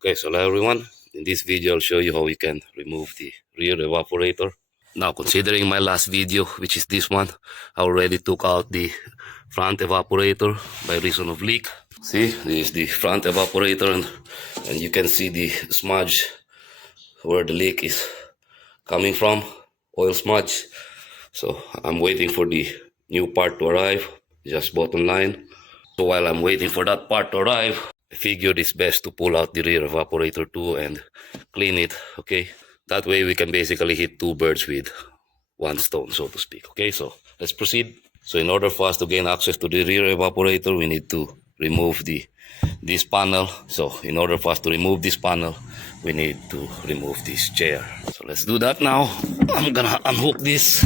Okay, so hello everyone. In this video, I'll show you how you can remove the rear evaporator. Now, considering my last video, which is this one, I already took out the front evaporator by reason of leak. See, this is the front evaporator, and you can see the smudge where the leak is coming from, oil smudge. So I'm waiting for the new part to arrive, just bottom line. So while I'm waiting for that part to arrive, I figured it's best to pull out the rear evaporator too and clean it, okay? That way we can basically hit two birds with one stone, so to speak, okay? So let's proceed. So in order for us to gain access to the rear evaporator, we need to remove this panel. So in order for us to remove this panel, we need to remove this chair. So let's do that now. I'm gonna unhook this.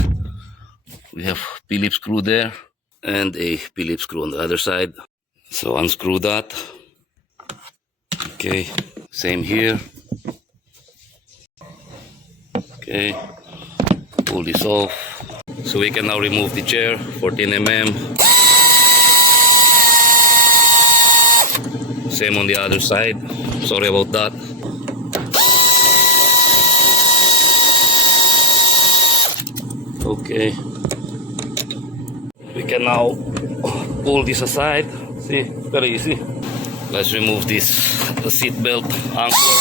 We have Phillips screw there and a Phillips screw on the other side. So unscrew that. Okay, same here. Okay, pull this off. So we can now remove the chair, 14 mm. Same on the other side. Sorry about that. Okay, we can now pull this aside. See, very easy. Let's remove this seat belt anchor.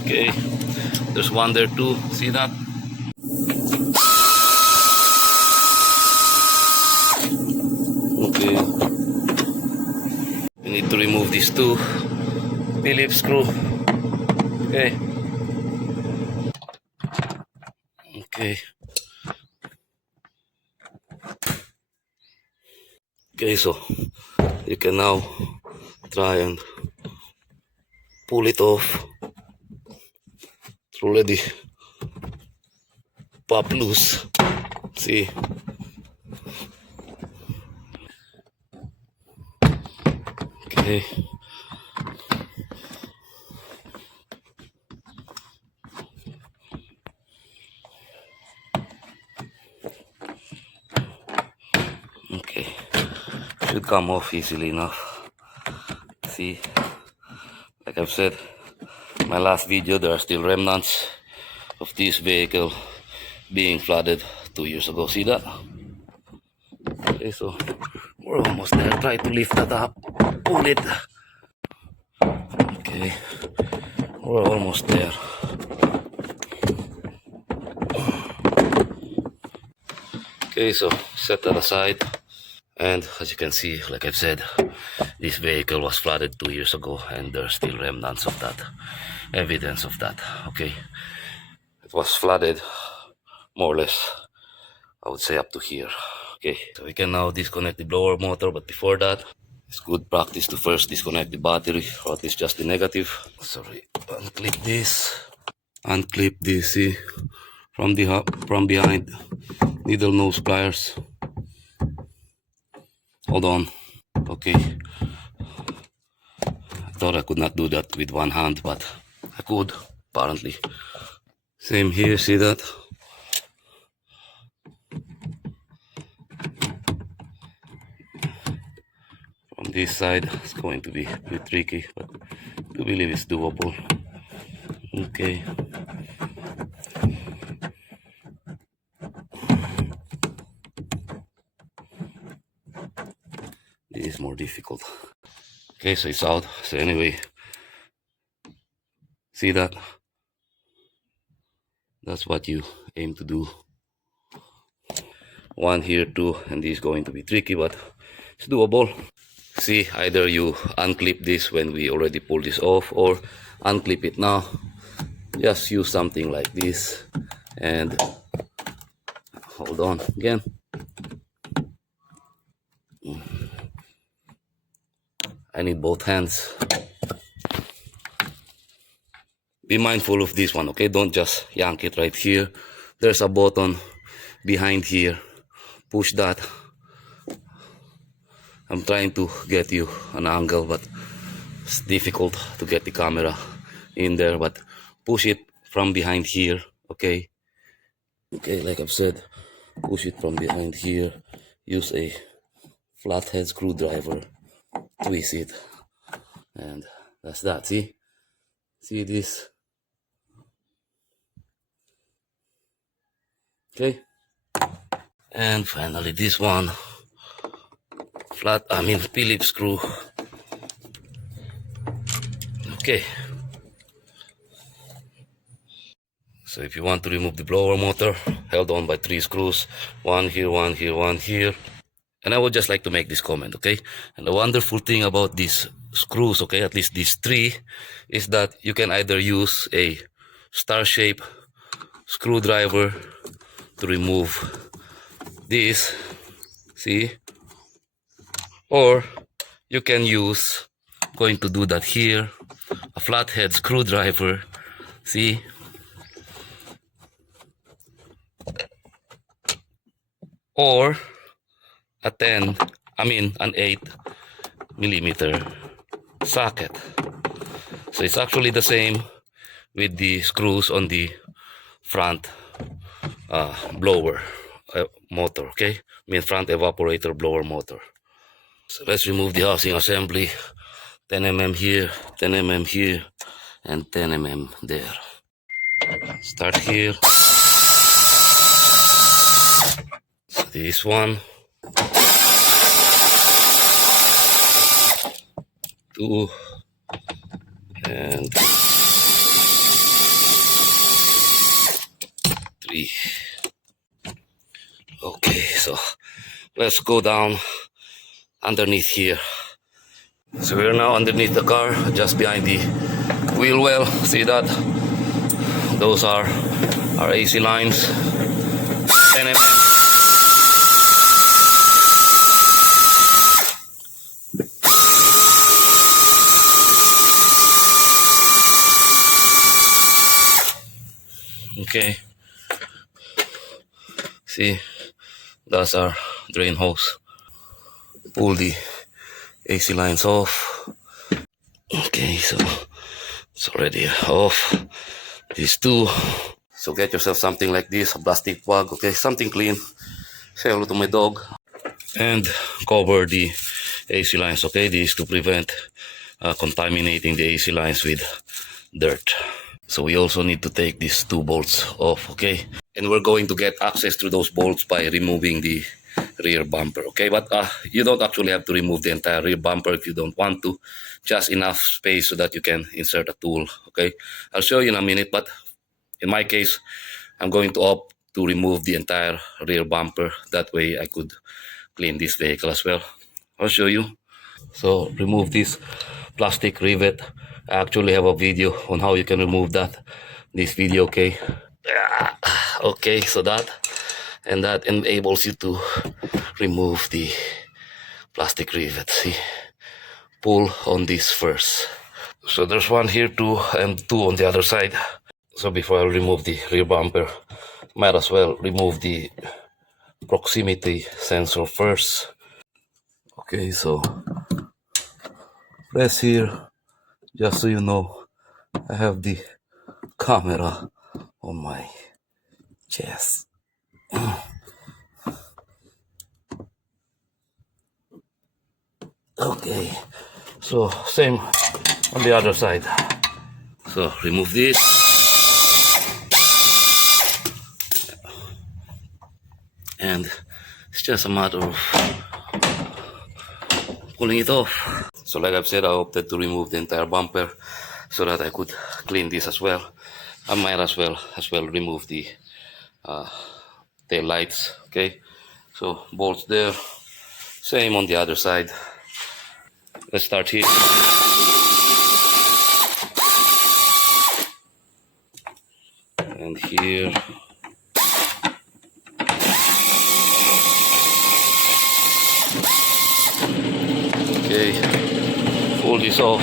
Okay, there's one there too. See that? Okay, we need to remove these two Phillips screw. Okay. Okay. Okay, so you can now try and pull it off. It's already pop loose. See? Okay. Okay. Should come off easily enough. See? Like I've said, my last video, there are still remnants of this vehicle being flooded 2 years ago. See that? Okay, so we're almost there. Try to lift that up. Pull it. Okay, we're almost there. Okay, so set that aside. And as you can see, like I've said, this vehicle was flooded 2 years ago, and there's still remnants of that, evidence of that. Okay, it was flooded more or less, I would say, up to here. Okay, so we can now disconnect the blower motor, but before that, it's good practice to first disconnect the battery, or at least just the negative. Sorry, unclip this, see, from behind, needle nose pliers. Hold on. Okay, I thought I could not do that with one hand, but I could, apparently. Same here, see that? From this side, it's going to be a bit tricky, but I do believe it's doable. Okay. This is more difficult. Okay, so it's out. So anyway, see that? That's what you aim to do. One here too, and this is going to be tricky, but it's doable. See, either you unclip this when we already pulled this off, or unclip it now. Just use something like this and hold on again. I need both hands. Be mindful of this one, okay? Don't just yank it right here. There's a button behind here. Push that. I'm trying to get you an angle, but it's difficult to get the camera in there, but push it from behind here, okay? Okay, like I've said, push it from behind here. Use a flathead screwdriver twist it, and that's that. See this? Okay. And finally this one, Phillips screw. Okay. So if you want to remove the blower motor, held on by 3 screws, one here, one here, one here. And I would just like to make this comment, okay? And the wonderful thing about these screws, okay, at least these 3, is that you can either use a star-shaped screwdriver to remove this, see? Or you can use, going to do that here, a flathead screwdriver, see? Or an 8mm socket. So it's actually the same with the screws on the front blower motor, okay? Front evaporator blower motor. So let's remove the housing assembly. 10mm here, 10mm here, and 10mm there. Start here. So this one, 2, and 3. Okay, so let's go down underneath here. So we're now underneath the car, just behind the wheel well. See that? Those are our AC lines. 10mm. Okay. See, that's our drain hose. Pull the AC lines off. Okay, so it's already off. These 2. So get yourself something like this, a plastic plug, okay, something clean. Say hello to my dog. And cover the AC lines, okay, this to prevent contaminating the AC lines with dirt. So we also need to take these 2 bolts off, okay? And we're going to get access to those bolts by removing the rear bumper, okay? But you don't actually have to remove the entire rear bumper if you don't want to. Just enough space so that you can insert a tool, okay? I'll show you in a minute, but in my case, I'm going to opt to remove the entire rear bumper. That way I could clean this vehicle as well. I'll show you. So remove this plastic rivet. I actually have a video on how you can remove this video, okay? Okay, so that enables you to remove the plastic rivet. See, pull on this first. So there's one here too, and 2 on the other side. So before I remove the rear bumper, might as well remove the proximity sensor first. Okay, so press here. Just so you know, I have the camera on my chest. Okay, so same on the other side. So remove this. And it's just a matter of pulling it off. So like I've said, I opted to remove the entire bumper so that I could clean this as well. I might as well remove the tail lights. Okay, so bolts there, same on the other side. Let's start here. And here. Okay, pull this off,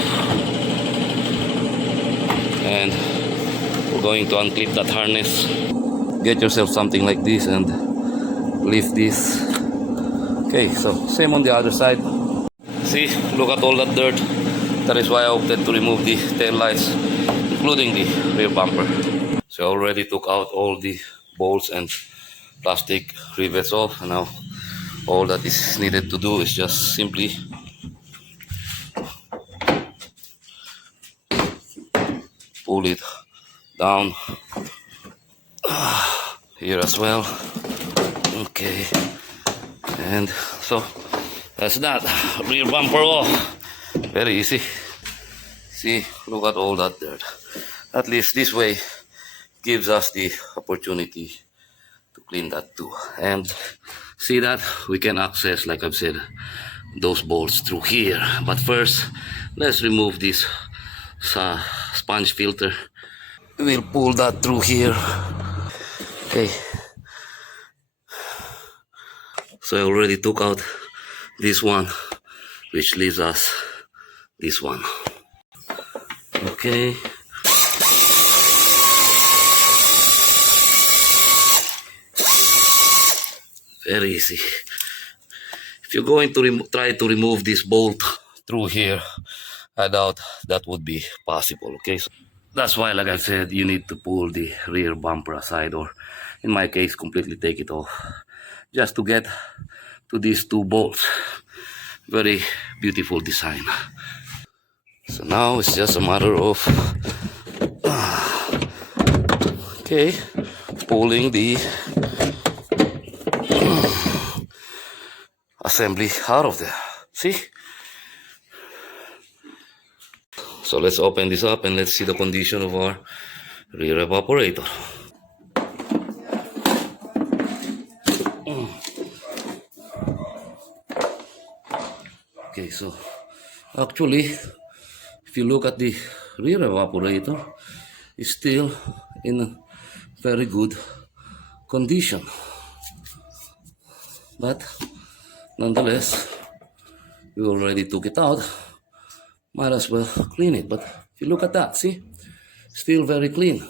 and we're going to unclip that harness. Get yourself something like this and lift this. Okay, so same on the other side. See, look at all that dirt. That is why I opted to remove the tail lights, including the rear bumper. So I already took out all the bolts and plastic rivets off, and now all that is needed to do is just simply pull it down here as well. Okay, and so that's that. Rear bumper off. Very easy. See, look at all that dirt. At least this way gives us the opportunity to clean that too. And see that we can access, like I've said, those bolts through here. But first, let's remove this sponge filter. We'll pull that through here. Okay. So I already took out this one, which leaves us this one. Okay. Very easy. If you're going to try to remove this bolt through here, I doubt that would be possible. Okay, so that's why, like I said, you need to pull the rear bumper aside, or in my case, completely take it off, just to get to these two bolts. Very beautiful design. So now it's just a matter of okay, pulling the assembly out of there. See? So let's open this up and let's see the condition of our rear evaporator. Okay, so actually, if you look at the rear evaporator, it's still in very good condition. But nonetheless, we already took it out. Might as well clean it. But if you look at that, see, still very clean.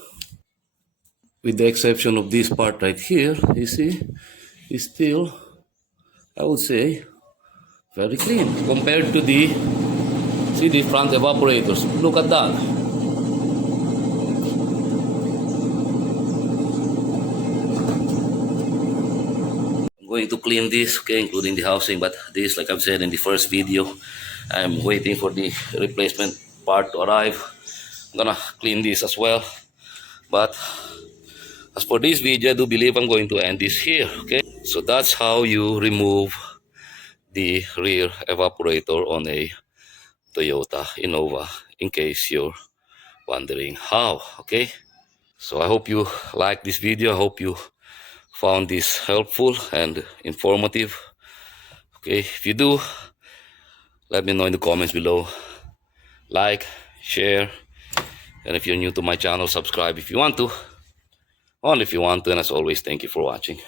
With the exception of this part right here, you see, it's still, I would say, very clean compared to the, see, the front evaporators. Look at that. I'm going to clean this, okay, including the housing, but this, like I've said in the first video, I'm waiting for the replacement part to arrive. I'm gonna clean this as well. But as for this video, I do believe I'm going to end this here, okay? So that's how you remove the rear evaporator on a Toyota Innova, in case you're wondering how, okay? So I hope you like this video. I hope you found this helpful and informative. Okay, if you do, let me know in the comments below. Like, share, and if you're new to my channel, subscribe if you want to. Only if you want to, and as always, thank you for watching.